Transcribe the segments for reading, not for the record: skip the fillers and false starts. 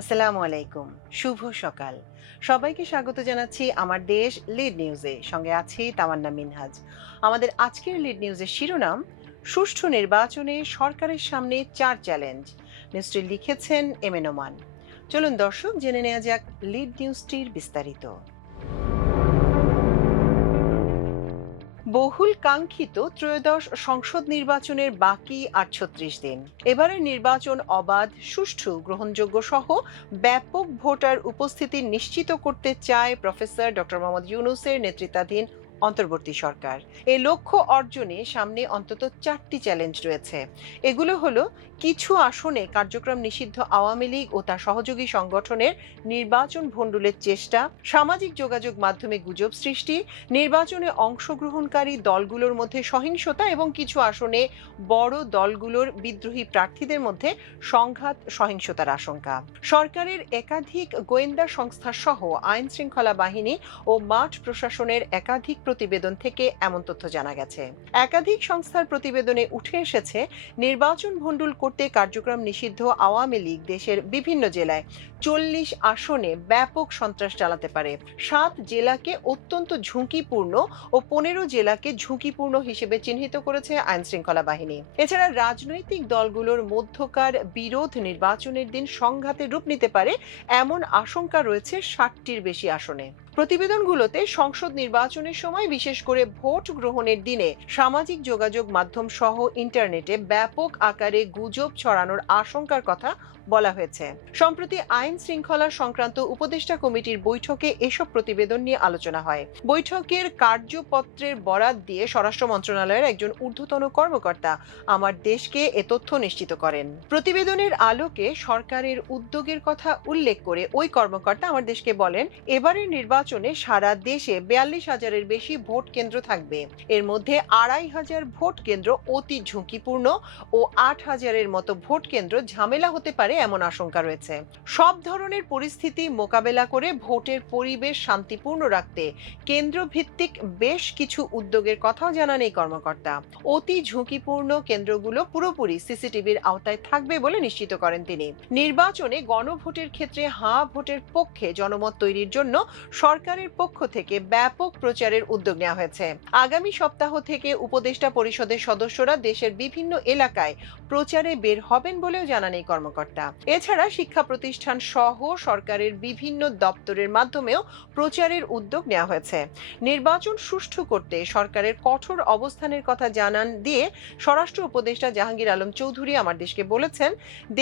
আসসালামু আলাইকুম। শুভ সকাল। সবাইকে স্বাগত জানাচ্ছি আমার দেশ লিড নিউজে। সঙ্গে আছি তামান্না মিনহাজ। আমাদের আজকের লিড নিউজের শিরোনাম, সুষ্ঠু নির্বাচনে সরকারের সামনে ৪ চ্যালেঞ্জ। নিউজটি লিখেছেন এম এ নোমান। চলুন দর্শক জেনে নেওয়া যাক লিড নিউজটির বিস্তারিত। বহুল কাঙ্ক্ষিত ত্রয়োদশ সংসদ নির্বাচনের বাকি আর ৩৬ দিন। এবারের নির্বাচন অবাধ, সুষ্ঠু, গ্রহণযোগ্য সহ ব্যাপক ভোটার উপস্থিতি নিশ্চিত করতে চায় প্রফেসর ডক্টর মোহাম্মদ ইউনূসের নেতৃত্বাধীন অন্তর্বর্তী সরকার। এই লক্ষ্য অর্জনে সামনে অন্তত ৪টি চ্যালেঞ্জ রয়েছে। এগুলো হলো, কিছু আসনে কার্যক্রম নিষিদ্ধ আওয়ামী লীগ ও তার সহযোগী সংগঠনের নির্বাচন ভণ্ডুলের চেষ্টা, সামাজিক যোগাযোগ মাধ্যমে গুজব সৃষ্টি, নির্বাচনে অংশগ্রহণকারী দলগুলোর মধ্যে সহিংসতা এবং কিছু আসনে বড় দলগুলোর বিদ্রোহী প্রার্থীদের মধ্যে সংঘাত, সহিংসতার আশঙ্কা। সরকারের একাধিক গোয়েন্দা সংস্থা সহ আইন শৃঙ্খলা বাহিনী ও মাঠ প্রশাসনের একাধিক প্রতিবেদন থেকে এমন তথ্য জানা গেছে। একাধিক সংস্থার প্রতিবেদনে উঠে এসেছে, নির্বাচন ভণ্ডুল করতে কার্যক্রম নিষিদ্ধ আওয়ামী লীগ দেশের বিভিন্ন জেলায় ৪০ আসনে ব্যাপক সন্ত্রাস চালাতে পারে। ৭ জেলাকে অত্যন্ত ঝুঁকিপূর্ণ ও ১৫ জেলাকে ঝুঁকিপূর্ণ হিসেবে চিহ্নিত করেছে আইন শৃঙ্খলা বাহিনী। এছাড়া রাজনৈতিক দলগুলোর মধ্যকার বিরোধ নির্বাচনের দিন সংঘাতে রূপ নিতে পারে এমন আশঙ্কা রয়েছে ৬০টির বেশি আসনে। প্রতিবেদনগুলোতে সংসদ নির্বাচনের সময়, বিশেষ করে ভোট গ্রহণের দিনে, সামাজিক যোগাযোগ মাধ্যম সহ ইন্টারনেটে ব্যাপক আকারে গুজব ছড়ানোর আশঙ্কার কথা বলা হয়েছে। সম্প্রতি আইন শৃঙ্খলা সংক্রান্ত উপদেষ্টা কমিটির বৈঠকে এসব প্রতিবেদন নিয়ে আলোচনা হয়। বৈঠকের কার্যপত্রের বরাত দিয়ে স্বরাষ্ট্র মন্ত্রণালয়ের একজন ঊর্ধ্বতন কর্মকর্তা আমার দেশকে এ তথ্য নিশ্চিত করেন। প্রতিবেদনের আলোকে সরকারের উদ্যোগের কথা উল্লেখ করে ওই কর্মকর্তা আমার দেশকে বলেন, এবারের নির্বাচনে সারা দেশে ৪২,০০০-এর বেশি ভোট কেন্দ্র থাকবে। এর মধ্যে ২,৫০০ ভোট কেন্দ্র অতি ঝুঁকিপূর্ণ ও ৮,০০০-এর মতো ভোট কেন্দ্র ঝামেলা হতে পারে এমন আশঙ্কা রয়েছে। সব ধরনের পরিস্থিতি মোকাবেলা করে ভোটের পরিবেশ শান্তিপূর্ণ রাখতে কেন্দ্রভিত্তিক বেশ কিছু উদ্যোগের কথাও জানান এই কর্মকর্তা। অতি ঝুঁকিপূর্ণ কেন্দ্রগুলো পুরোপুরি সিসিটিভির আওতায় থাকবে বলে নিশ্চিত করেন তিনি। নির্বাচনে গণভোটের ক্ষেত্রে হাঁ ভোটের পক্ষে জনমত তৈরির জন্য সরকারের পক্ষ থেকে ব্যাপক প্রচারের উদ্যোগ নেওয়া হয়েছে। আগামী সপ্তাহ থেকে উপদেষ্টা পরিষদের সদস্যরা দেশের বিভিন্ন এলাকায় প্রচারে বের হবেন বলেও জানান এই কর্মকর্তা। এছাড়া শিক্ষা প্রতিষ্ঠান সহ সরকারের বিভিন্ন দপ্তরের মাধ্যমেও প্রচারের উদ্যোগ নেওয়া হয়েছে। নির্বাচন সুষ্ঠু করতে সরকারের কঠোর অবস্থানের কথা জানান দিয়ে স্বরাষ্ট্র উপদেষ্টা জাহাঙ্গীর আলম চৌধুরী আমার দেশকে বলেছেন,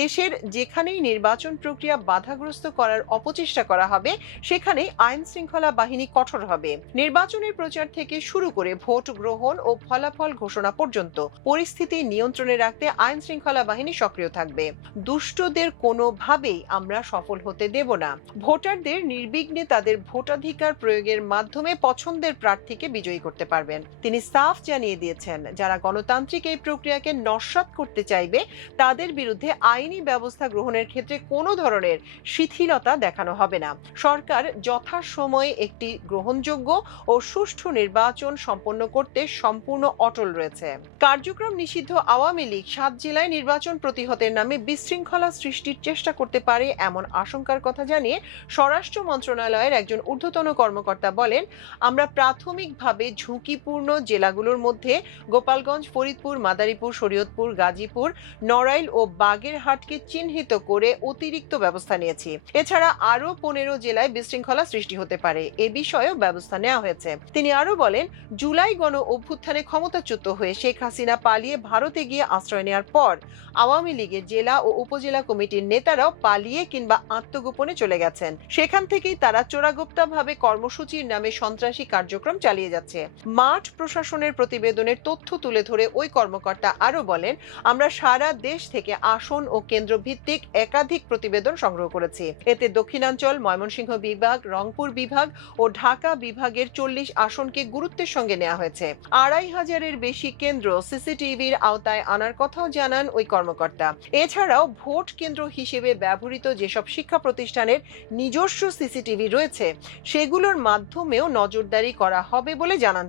দেশের যেখানেই নির্বাচন প্রক্রিয়া বাধাগ্রস্ত করার অপচেষ্টা করা হবে সেখানেই আইন শৃঙ্খলা বাহিনী কঠোর হবে। নির্বাচনের প্রচার থেকে শুরু করে ভোট গ্রহণ ও ফলাফল ঘোষণা পর্যন্ত পরিস্থিতি নিয়ন্ত্রণে রাখতে আইন শৃঙ্খলা বাহিনী সক্রিয় থাকবে। দুষ্টদের কোনোভাবেই আমরা সফল হতে দেব না। ভোটারদের নির্বিঘ্নে তাদের ভোটাধিকার প্রয়োগের মাধ্যমে পছন্দের প্রার্থীকে বিজয়ী করতে পারবেন। তিনি সাফ জানিয়ে দিয়েছেন, যারা গণতান্ত্রিক এই প্রক্রিয়াকে নস্যাৎ করতে চাইবে তাদের বিরুদ্ধে আইনি ব্যবস্থা গ্রহণের ক্ষেত্রে কোনো ধরনের শিথিলতা দেখানো হবে না। সরকার যথাসময়ে একটি গ্রহণযোগ্য ও সুষ্ঠু নির্বাচন সম্পন্ন করতে সম্পূর্ণ অটল রয়েছে। কার্যক্রম নিষিদ্ধ আওয়ামী লীগ ৭ জেলায় নির্বাচন প্রতিহতের নামে বিশৃঙ্খলা সৃষ্টির চেষ্টা করতে পারে এমন আশঙ্কার কথা জানিয়ে স্বরাষ্ট্র মন্ত্রণালয়ের একজন ঊর্ধ্বতন কর্মকর্তা বলেন, আমরা প্রাথমিকভাবে ঝুঁকিপূর্ণ জেলাগুলোর মধ্যে গোপালগঞ্জ, ফরিদপুর, মাদারীপুর, শরীয়তপুর, গাজীপুর, নড়াইল ও বাগেরহাটকে চিহ্নিত করে অতিরিক্ত ব্যবস্থা নিয়েছি। এছাড়া আরও ১৫ জেলায় বিশৃঙ্খলা সৃষ্টি হতে পারে, এ বিষয়েও ব্যবস্থা নেওয়া হয়েছে। তিনি আরো বলেন, জুলাই গণ অভ্যুত্থানে ক্ষমতাচ্যুত হয়ে শেখ হাসিনা পালিয়ে ভারতে গিয়ে আশ্রয় নেওয়ার পর আওয়ামী লীগের জেলা ও উপজেলা কমিটির নেতারাও পালিয়ে কিংবা আত্মগোপনে চলে গেছেন। সেখান থেকেই তারা চোরাগোপ্তাভাবে কর্মসূচির নামে সন্ত্রাসী কার্যক্রম চালিয়ে যাচ্ছে। মাঠ প্রশাসনের প্রতিবেদনের তথ্য তুলে ধরে ওই কর্মকর্তা আরো বলেন, আমরা সারা দেশ থেকে আসন ও কেন্দ্র ভিত্তিক একাধিক প্রতিবেদন সংগ্রহ করেছি। এতে দক্ষিণাঞ্চল, ময়মনসিংহ বিভাগ, রংপুর বিভাগ ও ঢাকা বিভাগের ৪০ আসনকে গুরুত্বের সঙ্গে নেওয়া হয়েছে। ২,৫০০-এর বেশি কেন্দ্র সিসিটিভির আওতায় আনার কথাও জানান ওই কর্মকর্তা। এছাড়াও ভোট কেন্দ্র হিসেবে ব্যবহৃত যেসব শিক্ষা প্রতিষ্ঠানের নিজস্ব সিসিটিভি রয়েছে সেগুলোর মাধ্যমেও নজরদারি করা হবে বলে জানান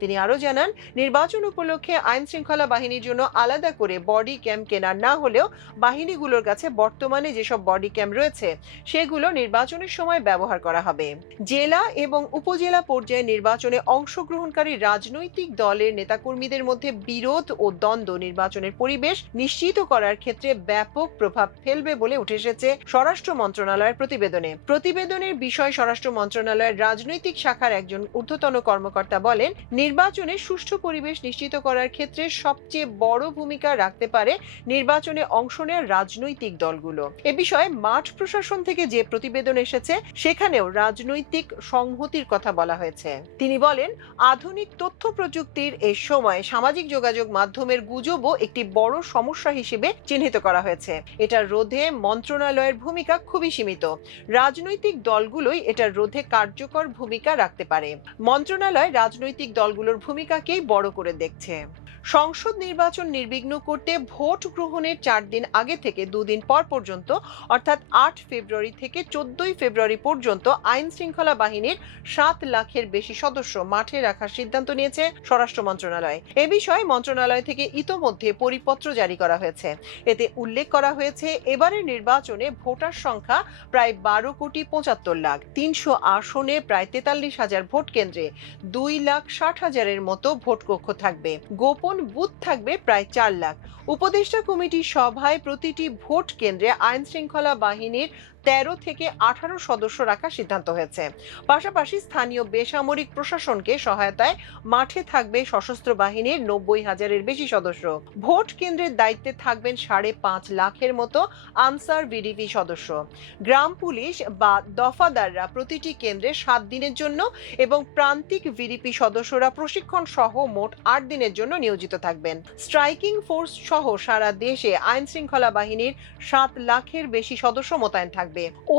তিনি আরো জানান, নির্বাচন উপলক্ষে আইন শৃঙ্খলা বাহিনীর জন্য আলাদা করে বডি ক্যাম কেনার না হলেও বাহিনীগুলোর কাছে বর্তমানে যেসব বডি ক্যাম রয়েছে সেগুলো নির্বাচনের সময় ব্যবহার করা হবে। জেলা এবং উপজেলা পর্যায়ে নির্বাচনে অংশগ্রহণকারী রাজনৈতিক দলের নেতাকর্মীদের মধ্যে বিরোধ ও দ্বন্দ্ব নির্বাচনের পরিবেশ নিশ্চিত করার ক্ষেত্রে ব্যাপক প্রভাব ফেলবে বলে উঠে এসেছে স্বরাষ্ট্র মন্ত্রণালয়ের প্রতিবেদনের বিষয় স্বরাষ্ট্র মন্ত্রণালয়ের রাজনৈতিক শাখার একজন ঊর্ধ্বতন কর্মকর্তা বলেন, নির্বাচনে সুষ্ঠু পরিবেশ নিশ্চিত করার ক্ষেত্রে সবচেয়ে বড় ভূমিকা রাখতে পারে নির্বাচনে অংশ নেওয়া রাজনৈতিক দলগুলো। এ বিষয়ে মাঠ প্রশাসন থেকে যে প্রতিবেদন এসেছে সেখানেও রাজনৈতিক সংহতির কথা বলা হয়েছে। তিনি বলেন, আধুনিক তথ্য প্রযুক্তির এই সময় সামাজিক যোগাযোগ মাধ্যমের গুজবও একটি বড় সমস্যা হিসেবে চিহ্নিত করা হয়েছে। এটা রোধে মন্ত্রণালয়ের ভূমিকা খুবই সীমিত। রাজনৈতিক দলগুলোই এটা রোধে কার্যকর ভূমিকা রাখতে পারে। মন্ত্রণালয় রাজনৈতিক দলগুলোর ভূমিকাকেই বড় করে দেখছে। সংসদ নির্বাচন নির্বিঘ্ন করতে ভোট গ্রহণের 4 দিন আগে থেকে 2 দিন পর পর্যন্ত অর্থাৎ 8 ফেব্রুয়ারি থেকে 14 ফেব্রুয়ারি পর্যন্ত আইন শৃঙ্খলা বাহিনীর 7 লাখের বেশি সদস্য মাঠে রাখার সিদ্ধান্ত নিয়েছে স্বরাষ্ট্র মন্ত্রণালয়। এ বিষয়ে মন্ত্রণালয় থেকে ইতোমধ্যে পরিপত্র জারি করা হয়েছে। এতে উল্লেখ করা হয়েছে, এবারের নির্বাচনে ভোটার সংখ্যা প্রায় 12,75,00,000, 300 আসনে প্রায় 43,000 ভোট কেন্দ্রে 2,60,000-এর মতো ভোট কক্ষ থাকবে। গোপন বুথ থাকবে প্রায় 4 লাখ। উপদেষ্টা কমিটির সভায় প্রতিটি ভোট কেন্দ্রে আইন শৃঙ্খলা বাহিনীর 13 থেকে 18 সদস্য রাখার সিদ্ধান্ত হয়েছে। পাশাপাশি স্থানীয় বেসামরিক প্রশাসনকে সহায়তায় মাঠে থাকবে সশস্ত্র বাহিনীর 90,000-এর বেশি সদস্য। ভোট কেন্দ্রের দায়িত্বে থাকবেন 5.5 লাখের মতো আনসার ভিডিপি সদস্য। গ্রাম পুলিশ বা দফাদাররা প্রতিটি কেন্দ্রে 7 দিনের জন্য এবং প্রান্তিক ভিডিপি সদস্যরা প্রশিক্ষণ সহ মোট 8 দিনের জন্য নিয়োজিত থাকবেন। স্ট্রাইকিং ফোর্স সহ সারা দেশে আইন শৃঙ্খলা বাহিনীর 7 লাখের বেশি সদস্য মোতায়েন থাকবে।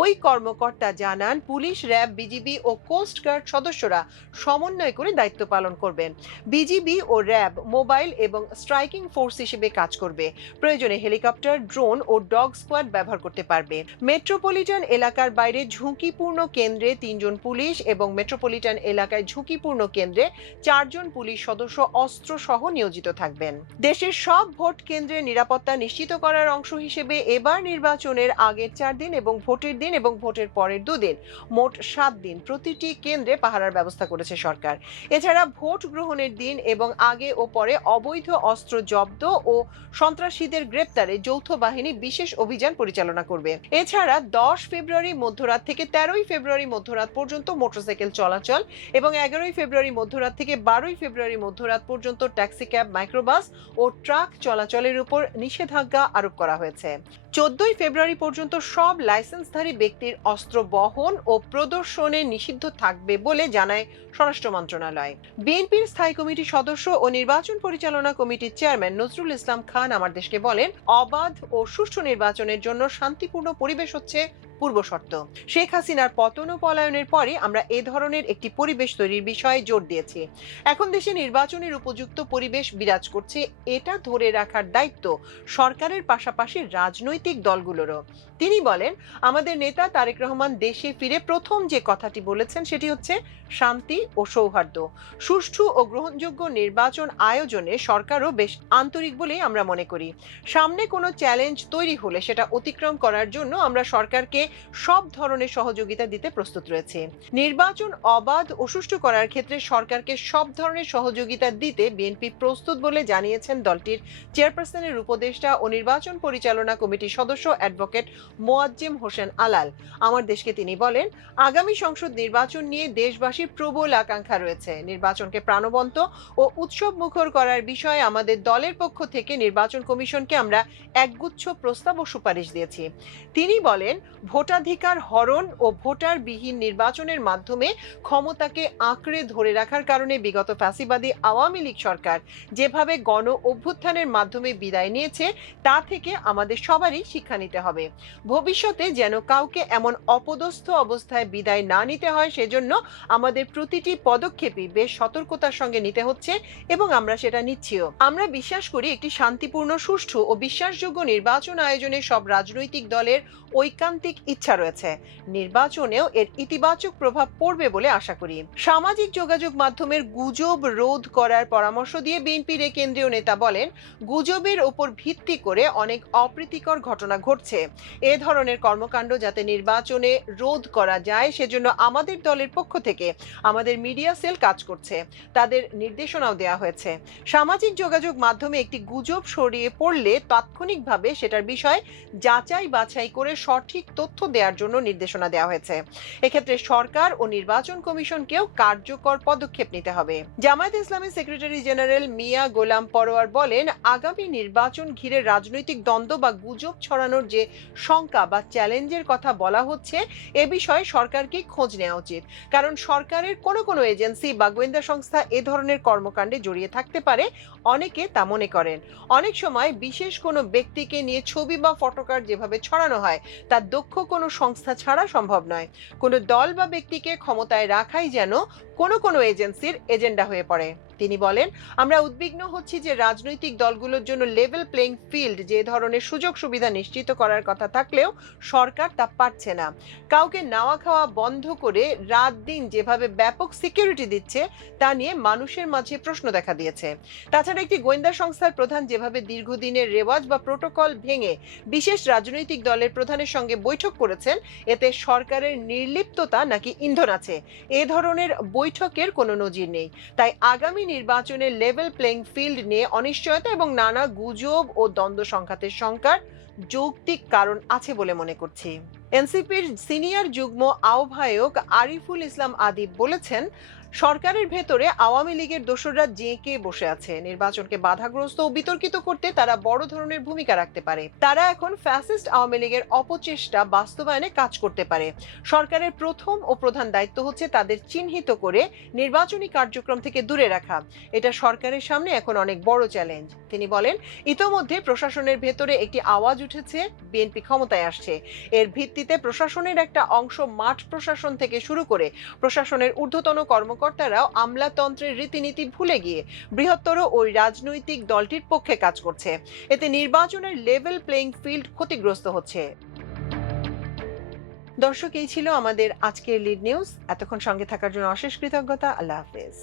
ওই কর্মকর্তা জানান, পুলিশ, র্যাব, বিজিবি ও কোস্ট গার্ড সদস্যরা সমন্বয় করে দায়িত্ব পালন করবেন। বিজিবি ও র্যাব মোবাইল এবং স্ট্রাইকিং ফোর্স হিসেবে কাজ করবে। প্রয়োজনে হেলিকপ্টার, ড্রোন ও ডগ স্কোয়াড ব্যবহার করতে পারবে। মেট্রোপলিটন এলাকার বাইরে ঝুঁকিপূর্ণ কেন্দ্রে 3 জন পুলিশ এবং মেট্রোপলিটন এলাকায় ঝুঁকিপূর্ণ কেন্দ্রে 4 জন পুলিশ সদস্য অস্ত্র সহ নিয়োজিত থাকবেন। দেশের সব ভোট কেন্দ্রের নিরাপত্তা নিশ্চিত করার অংশ হিসেবে এবার নির্বাচনের আগের 4 দিন এবং ভোটের দিন এবং ভোটের পরের 2 দিন মোট 7 দিন প্রতিটি কেন্দ্রে পাহারার ব্যবস্থা করেছে সরকার। এছাড়া ভোট গ্রহণের দিন এবং আগে ও পরে অবৈধ অস্ত্র জব্দ ও সন্ত্রাসীদের গ্রেপ্তারে যৌথ বাহিনী বিশেষ অভিযান পরিচালনা করবে। এছাড়া 10 ফেব্রুয়ারি মধ্যরাত থেকে 13 ফেব্রুয়ারি মধ্যরাত পর্যন্ত মোটরসাইকেল চলাচল এবং 11 ফেব্রুয়ারি মধ্যরাত থেকে 12 ফেব্রুয়ারি মধ্যরাত পর্যন্ত ট্যাক্সি, ক্যাব, মাইক্রোবাস ও ট্রাক চলাচলের উপর নিষেধাজ্ঞা আরোপ করা হয়েছে। 14 ফেব্রুয়ারি পর্যন্ত সব লাইসেন্সধারী ব্যক্তির অস্ত্র বহন ও প্রদর্শনে নিষিদ্ধ থাকবে বলে জানায় স্বরাষ্ট্র মন্ত্রণালয়। বিএনপির স্থায়ী কমিটির সদস্য ও নির্বাচন পরিচালনা কমিটির চেয়ারম্যান নজরুল ইসলাম খান আমার দেশকে বলেন, অবাধ ও সুষ্ঠু নির্বাচনের জন্য শান্তিপূর্ণ পরিবেশ হচ্ছে পূর্ব শর্ত। শেখ হাসিনার পতন ও পলায়নের পরে আমরা এ ধরনের একটি পরিবেশ তৈরির বিষয়ে জোর দিয়েছি। এখন দেশে নির্বাচনের উপযুক্ত পরিবেশ বিরাজ করছে, এটা ধরে রাখার দায়িত্ব সরকারের পাশাপাশি রাজনৈতিক দলগুলোরও। তিনি বলেন, আমাদের নেতা তারেক রহমান দেশে ফিরে প্রথম যে কথাটি বলেছেন সেটি হচ্ছে শান্তি ও সৌহার্দ্য। সুষ্ঠু ও গ্রহণযোগ্য নির্বাচন আয়োজনে সরকারও বেশ আন্তরিক বলেই আমরা মনে করি। সামনে কোনো চ্যালেঞ্জ তৈরি হলে সেটা অতিক্রম করার জন্য আমরা সরকারকে সব ধরনের সহযোগিতা দিতে প্রস্তুত রয়েছে। নির্বাচন অবাধ ও সুষ্ঠু করার ক্ষেত্রে সরকারকে সব ধরনের সহযোগিতা দিতে বিএনপি প্রস্তুত বলে জানিয়েছেন দলটির চেয়ারপারসনের উপদেষ্টা ও নির্বাচন পরিচালনা কমিটির সদস্য অ্যাডভোকেট মোয়াজ্জেম হোসেন আলাল। আমার দেশকে তিনি বলেন, আগামী সংসদ নির্বাচন নিয়ে দেশবাসীর প্রবল আকাঙ্ক্ষা রয়েছে। নির্বাচনকে প্রাণবন্ত ও উৎসব মুখর করার বিষয়ে আমাদের দলের পক্ষ থেকে নির্বাচন কমিশনকে আমরা একগুচ্ছ প্রস্তাব ও সুপারিশ দিয়েছি। তিনি বলেন, ভোটাধিকার হরণ ও ভোটারবিহীন নির্বাচনের মাধ্যমে ক্ষমতাকে আঁকড়ে ধরে রাখার কারণে বিগত ফ্যাসিবাদী আওয়ামী লীগ সরকার যেভাবে গণ অভ্যুত্থানের মাধ্যমে বিদায় নিয়েছে তা থেকে আমাদের সবারই শিক্ষা নিতে হবে। ভবিষ্যতে যেন কাউকে এমন অপদস্থ অবস্থায় বিদায় না নিতে হয়, সেজন্য আমাদের প্রতিটি পদক্ষেপই বেশ সতর্কতার সঙ্গে নিতে হচ্ছে এবং আমরা সেটা নিচ্ছিও। আমরা বিশ্বাস করি একটি শান্তিপূর্ণ, সুষ্ঠু ও বিশ্বাসযোগ্য নির্বাচন আয়োজনে সব রাজনৈতিক দলের ঐকান্তিক ইচ্ছা রয়েছে। নির্বাচনেও এর ইতিবাচক প্রভাব পড়বে বলে আশা করি। সামাজিক যোগাযোগ মাধ্যমের গুজব রোধ করার পরামর্শ দিয়ে বিএনপির এই কেন্দ্রীয় নেতা বলেন, গুজবের ওপর ভিত্তি করে অনেক অপ্রীতিকর ঘটনা ঘটছে। এ ধরনের কর্মকাণ্ড যাতে নির্বাচনে রোধ করা যায় সেজন্য আমাদের দলের পক্ষ থেকে আমাদের মিডিয়া সেল কাজ করছে, তাদের নির্দেশনাও দেওয়া হয়েছে। সামাজিক যোগাযোগ মাধ্যমে একটি গুজব ছড়িয়ে পড়লে তাৎক্ষণিকভাবে সেটার বিষয় যাচাই বাছাই করে সঠিক তথ্য দেওয়ার জন্য নির্দেশনা দেওয়া হয়েছে। এক্ষেত্রে সরকার ও নির্বাচন কমিশনকেও কার্যকর পদক্ষেপ নিতে হবে। জামায়াতে ইসলামীর সেক্রেটারি জেনারেল মিয়া গোলাম পরোয়ার বলেন, আগামী নির্বাচন ঘিরে রাজনৈতিক দ্বন্দ্ব বা গুজব ছড়ানোর যে শঙ্কা বা চ্যালেঞ্জের কথা বলা হচ্ছে, এ বিষয়ে সরকারকে খোঁজ নেওয়া উচিত। কারণ সরকারের কোনো এজেন্সি বা গোয়েন্দা সংস্থা এ ধরনের কর্মকাণ্ডে জড়িয়ে থাকতে পারে, অনেকে তা মনে করেন। অনেক সময় বিশেষ কোনো ব্যক্তিকে নিয়ে ছবি বা ফটোকার্ড যেভাবে ছড়ানো হয় তা দক্ষ কোনো সংস্থা ছাড়া সম্ভব নয়। কোনো দল বা ব্যক্তিকে ক্ষমতায় রাখাই যেন কোনো এজেন্সির এজেন্ডা হয়ে পড়ে। তিনি বলেন, আমরা উদ্বিগ্ন হচ্ছি যে রাজনৈতিক দলগুলোর জন্য লেভেল প্লেইং ফিল্ড, যে ধরনের সুযোগ সুবিধা নিশ্চিত করার কথা থাকলেও সরকার তা পারছে না। কাউকে নাওয়া খাওয়া বন্ধ করে রাত দিন যেভাবে ব্যাপক সিকিউরিটি দিচ্ছে তা নিয়ে মানুষের মাঝে প্রশ্ন দেখা দিয়েছে। তাছাড়া একটি গোয়েন্দা সংস্থার প্রধান যেভাবে দীর্ঘদিনের রেওয়াজ বা প্রোটোকল ভেঙে বিশেষ রাজনৈতিক দলের প্রধানের সঙ্গে বৈঠক করেছেন, এতে সরকারের নির্লিপ্ততা নাকি ইন্ধন আছে, এ ধরনের বৈঠকের কোনো নজির নেই। তাই আগামী নির্বাচনের লেভেল প্লেইং ফিল্ড নিয়ে অনিশ্চয়তা এবং নানা গুজব ও দ্বন্দ্ব সংঘাতের শঙ্কার যৌক্তিক কারণ আছে বলে মনে করছি। এনসিপির সিনিয়র যুগ্ম আহ্বায়ক আরিফুল ইসলাম আদিব বলেছেন, সরকারের ভেতরে আওয়ামী লীগের দোসররা জেঁকে বসে আছে। নির্বাচনকে বাধাগ্রস্ত ও বিতর্কিত করতে তারা বড় ধরনের ভূমিকা রাখতে পারে। তারা এখন ফ্যাসিস্ট আওয়ামী লীগের অপচেষ্টা বাস্তবায়নে কাজ করতে পারে। সরকারের প্রথম ও প্রধান দায়িত্ব হচ্ছে তাদের চিহ্নিত করে নির্বাচনী কার্যক্রম থেকে দূরে রাখা। এটা সরকারের সামনে এখন অনেক বড় চ্যালেঞ্জ। তিনি বলেন, ইতোমধ্যে প্রশাসনের ভেতরে একটি আওয়াজ উঠেছে, বিএনপি ক্ষমতায় আসছে। এর ভিত্তিতে প্রশাসনের একটা অংশ মাঠ প্রশাসন থেকে শুরু করে প্রশাসনের ঊর্ধ্বতন কর্মকর্তারাও আমলাতন্ত্রের রীতিনীতি ভুলে গিয়ে বৃহত্তর ওই রাজনৈতিক দলটির পক্ষে কাজ করছে। এতে নির্বাচনের লেভেল প্লেইং ফিল্ড ক্ষতিগ্রস্ত হচ্ছে। দর্শক, এই ছিল আমাদের আজকের লিড নিউজ। এতক্ষণ সঙ্গে থাকার জন্য অশেষ কৃতজ্ঞতা। আল্লাহ হাফেজ।